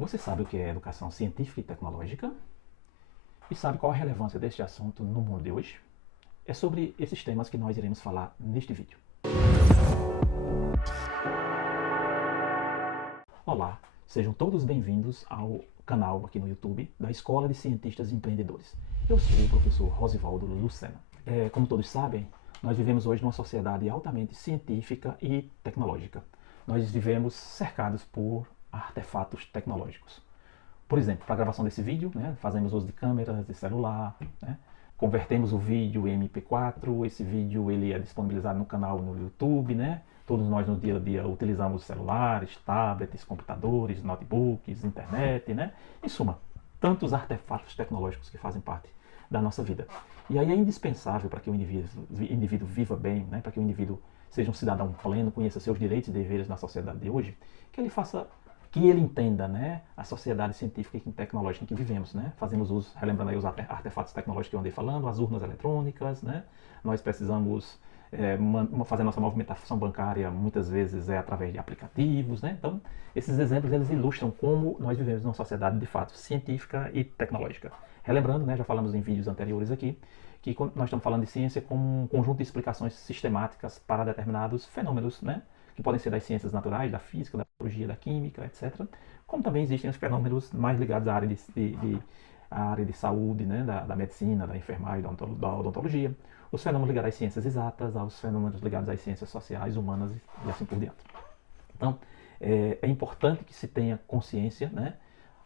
Você sabe o que é educação científica e tecnológica? E sabe qual a relevância deste assunto no mundo de hoje? É sobre esses temas que nós iremos falar neste vídeo. Olá, sejam todos bem-vindos ao canal aqui no YouTube da Escola de Cientistas e Empreendedores. Eu sou o professor Rosivaldo Lucena. Como todos sabem, nós vivemos hoje numa sociedade altamente científica e tecnológica. Nós vivemos cercados por artefatos tecnológicos. Por exemplo, para a gravação desse vídeo, fazemos uso de câmeras, de celular, convertemos o vídeo em MP4, esse vídeo ele é disponibilizado no canal no YouTube, Todos nós no dia a dia utilizamos celulares, tablets, computadores, notebooks, internet, Em suma, tantos artefatos tecnológicos que fazem parte da nossa vida. E aí é indispensável para que o indivíduo viva bem, para que o indivíduo seja um cidadão pleno, conheça seus direitos e deveres na sociedade de hoje, que ele entenda a sociedade científica e tecnológica em que vivemos. Fazemos uso, relembrando aí os artefatos tecnológicos que eu andei falando, as urnas eletrônicas, Nós precisamos fazer nossa movimentação bancária muitas vezes através de aplicativos. Então, esses exemplos eles ilustram como nós vivemos numa sociedade de fato científica e tecnológica. Relembrando, já falamos em vídeos anteriores aqui, que nós estamos falando de ciência como um conjunto de explicações sistemáticas para determinados fenômenos, que podem ser das ciências naturais, da física, da biologia, da química, etc. Como também existem os fenômenos mais ligados à área de saúde, da medicina, da enfermagem, da odontologia, os fenômenos ligados às ciências exatas, aos fenômenos ligados às ciências sociais, humanas e assim por diante. Então, é importante que se tenha consciência,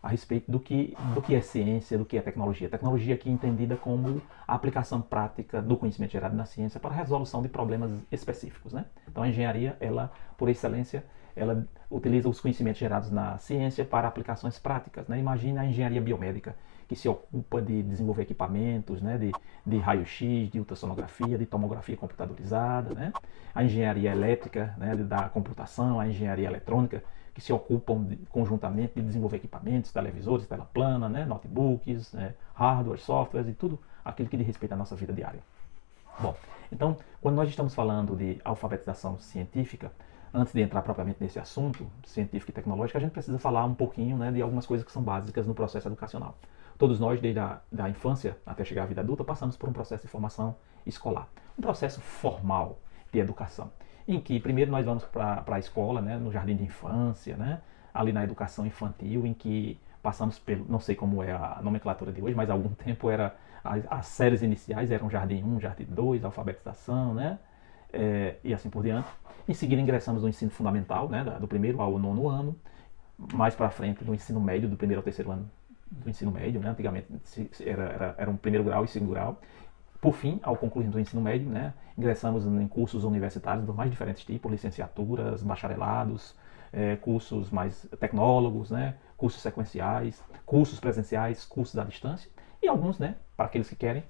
a respeito do que é ciência, do que é tecnologia. Tecnologia aqui entendida como a aplicação prática do conhecimento gerado na ciência para a resolução de problemas específicos. Então a engenharia, ela, por excelência, ela utiliza os conhecimentos gerados na ciência para aplicações práticas. Imagina a engenharia biomédica, que se ocupa de desenvolver equipamentos, de raio-x, de ultrassonografia, de tomografia computadorizada. A engenharia elétrica, da computação, a engenharia eletrônica, que se ocupam conjuntamente de desenvolver equipamentos, televisores, tela plana, notebooks, hardware, softwares e tudo aquilo que diz respeito à nossa vida diária. Bom, então, quando nós estamos falando de alfabetização científica, antes de entrar propriamente nesse assunto científico e tecnológico, a gente precisa falar um pouquinho de algumas coisas que são básicas no processo educacional. Todos nós, desde a infância até chegar à vida adulta, passamos por um processo de formação escolar, um processo formal de educação, em que primeiro nós vamos para a escola, no jardim de infância, ali na educação infantil, em que passamos pelo, não sei como é a nomenclatura de hoje, mas há algum tempo as séries iniciais eram jardim 1, jardim 2, alfabetização, e assim por diante. Em seguida ingressamos no ensino fundamental, do primeiro ao nono ano, mais para frente no ensino médio, do primeiro ao terceiro ano do ensino médio, antigamente era um primeiro grau e segundo grau. Por fim, ao concluir o ensino médio, ingressamos em cursos universitários dos mais diferentes tipos, licenciaturas, bacharelados, cursos mais tecnólogos, cursos sequenciais, cursos presenciais, cursos à distância, e alguns, para aqueles que querem,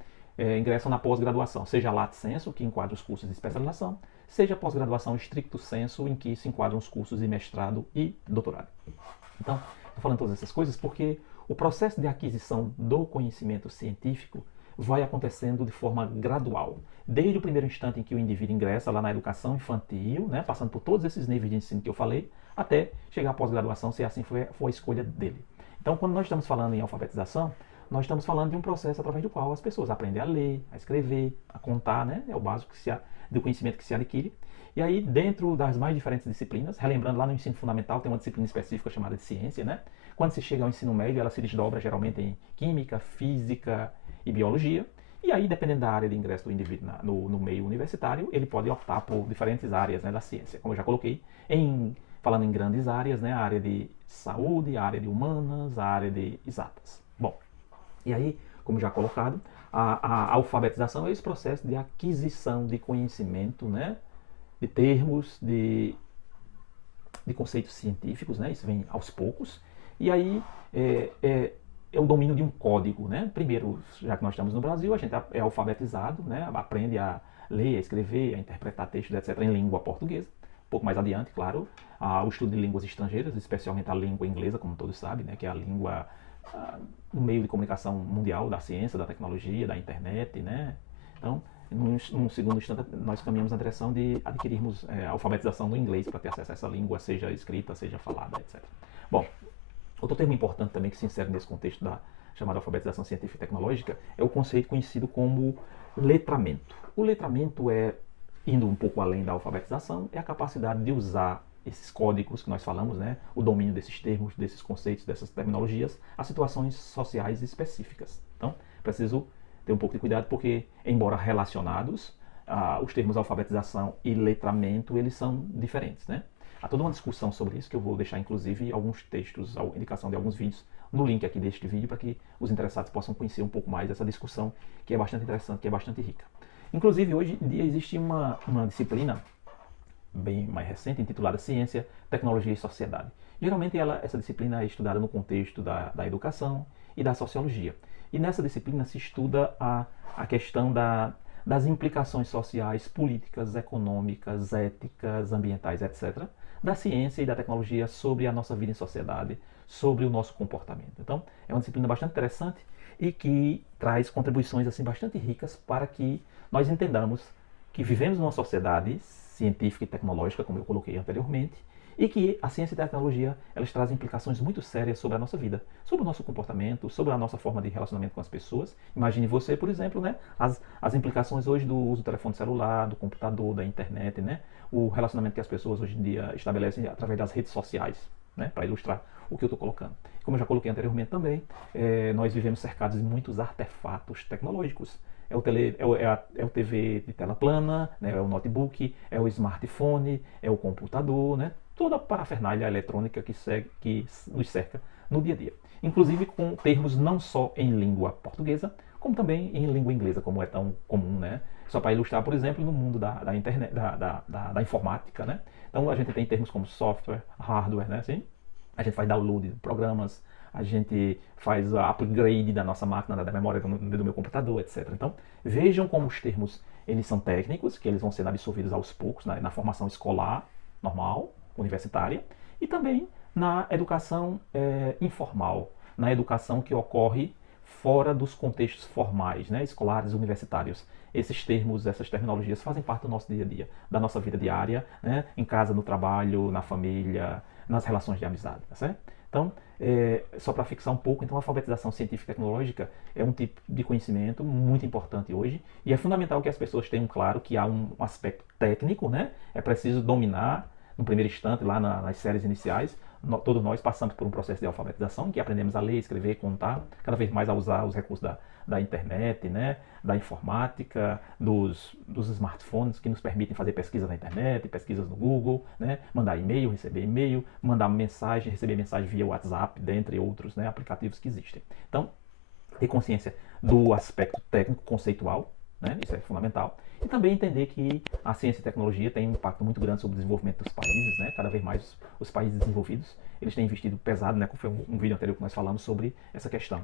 ingressam na pós-graduação, seja lato sensu, que enquadra os cursos de especialização, seja pós-graduação stricto sensu, em que se enquadram os cursos de mestrado e doutorado. Então, estou falando todas essas coisas porque o processo de aquisição do conhecimento científico vai acontecendo de forma gradual, desde o primeiro instante em que o indivíduo ingressa lá na educação infantil, passando por todos esses níveis de ensino que eu falei, até chegar à pós-graduação, se assim for a escolha dele. Então, quando nós estamos falando em alfabetização, nós estamos falando de um processo através do qual as pessoas aprendem a ler, a escrever, a contar, é o básico do conhecimento que se adquire. E aí, dentro das mais diferentes disciplinas, relembrando lá no ensino fundamental, tem uma disciplina específica chamada de ciência, Quando se chega ao ensino médio, ela se desdobra geralmente em química, física e biologia. E aí, dependendo da área de ingresso do indivíduo no meio universitário, ele pode optar por diferentes áreas da ciência. Como eu já coloquei, falando em grandes áreas, a área de saúde, a área de humanas, a área de exatas. Bom, e aí, como já colocado, a alfabetização é esse processo de aquisição de conhecimento, de termos, de conceitos científicos, isso vem aos poucos. E aí é o domínio de um código, Primeiro, já que nós estamos no Brasil, a gente é alfabetizado, aprende a ler, a escrever, a interpretar textos, etc., em língua portuguesa. Um pouco mais adiante, claro, o estudo de línguas estrangeiras, especialmente a língua inglesa, como todos sabem, que é a língua no meio de comunicação mundial da ciência, da tecnologia, da internet, Então, num segundo instante, nós caminhamos na direção de adquirirmos a alfabetização no inglês para ter acesso a essa língua, seja escrita, seja falada, etc. Bom, Outro termo importante também que se insere nesse contexto da chamada alfabetização científica e tecnológica é o conceito conhecido como letramento. O letramento é, indo um pouco além da alfabetização, é a capacidade de usar esses códigos que nós falamos, né, o domínio desses termos, desses conceitos, dessas terminologias, a situações sociais específicas. Então, preciso ter um pouco de cuidado porque, embora relacionados, os termos alfabetização e letramento, eles são diferentes, né? Há toda uma discussão sobre isso que eu vou deixar, inclusive, alguns textos, a indicação de alguns vídeos no link aqui deste vídeo para que os interessados possam conhecer um pouco mais essa discussão que é bastante interessante, que é bastante rica. Inclusive, hoje em dia existe uma disciplina bem mais recente, intitulada Ciência, Tecnologia e Sociedade. Geralmente essa disciplina é estudada no contexto da educação e da sociologia. E nessa disciplina se estuda a questão das implicações sociais, políticas, econômicas, éticas, ambientais, etc., da ciência e da tecnologia sobre a nossa vida em sociedade, sobre o nosso comportamento. Então, é uma disciplina bastante interessante e que traz contribuições assim bastante ricas para que nós entendamos que vivemos numa sociedade científica e tecnológica, como eu coloquei anteriormente, e que a ciência e a tecnologia elas trazem implicações muito sérias sobre a nossa vida, sobre o nosso comportamento, sobre a nossa forma de relacionamento com as pessoas. Imagine você, por exemplo, né, as implicações hoje do uso do telefone celular, do computador, da internet, né, o relacionamento que as pessoas hoje em dia estabelecem através das redes sociais, né, para ilustrar o que eu estou colocando. Como eu já coloquei anteriormente também, nós vivemos cercados de muitos artefatos tecnológicos. É o TV de tela plana, né, é o notebook, é o smartphone, é o computador, né, toda a parafernália eletrônica que nos cerca no dia a dia. Inclusive com termos não só em língua portuguesa, como também em língua inglesa, como é tão comum, né? Só para ilustrar, por exemplo, no mundo da internet, da informática, né? Então a gente tem termos como software, hardware, né? Assim, a gente faz download de programas, a gente faz upgrade da nossa máquina, da memória do meu computador, etc. Então, vejam como os termos eles são técnicos, que eles vão sendo absorvidos aos poucos na formação escolar normal, universitária, e também na educação informal, na educação que ocorre fora dos contextos formais, né, escolares, universitários. Esses termos, essas terminologias fazem parte do nosso dia a dia, da nossa vida diária, né, em casa, no trabalho, na família, nas relações de amizade, tá certo? Então, só para fixar um pouco, então a alfabetização científica e tecnológica é um tipo de conhecimento muito importante hoje e é fundamental que as pessoas tenham claro que há um aspecto técnico, né? É preciso dominar no primeiro instante, lá nas séries iniciais, todos nós passamos por um processo de alfabetização, que aprendemos a ler, escrever, contar, cada vez mais a usar os recursos da internet, né, da informática, dos smartphones que nos permitem fazer pesquisa na internet, pesquisas no Google, né, mandar e-mail, receber e-mail, mandar mensagem, receber mensagem via WhatsApp, dentre outros, né, aplicativos que existem. Então, ter consciência do aspecto técnico conceitual, né, isso é fundamental. E também entender que a ciência e a tecnologia têm um impacto muito grande sobre o desenvolvimento dos países, né? Cada vez mais os países desenvolvidos, eles têm investido pesado, né? Como foi um vídeo anterior que nós falamos sobre essa questão.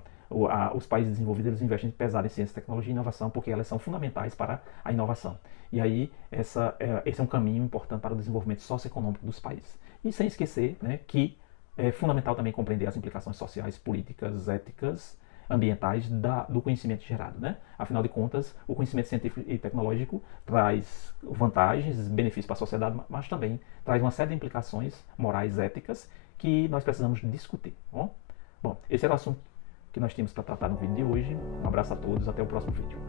Os países desenvolvidos, eles investem pesado em ciência, tecnologia e inovação porque elas são fundamentais para a inovação. E aí, esse é um caminho importante para o desenvolvimento socioeconômico dos países. E sem esquecer, né, que é fundamental também compreender as implicações sociais, políticas, éticas, ambientais do conhecimento gerado, né? Afinal de contas, o conhecimento científico e tecnológico traz vantagens, benefícios para a sociedade, mas também traz uma série de implicações morais, éticas, que nós precisamos discutir. Bom, esse era o assunto que nós tínhamos para tratar no vídeo de hoje. Um abraço a todos, até o próximo vídeo.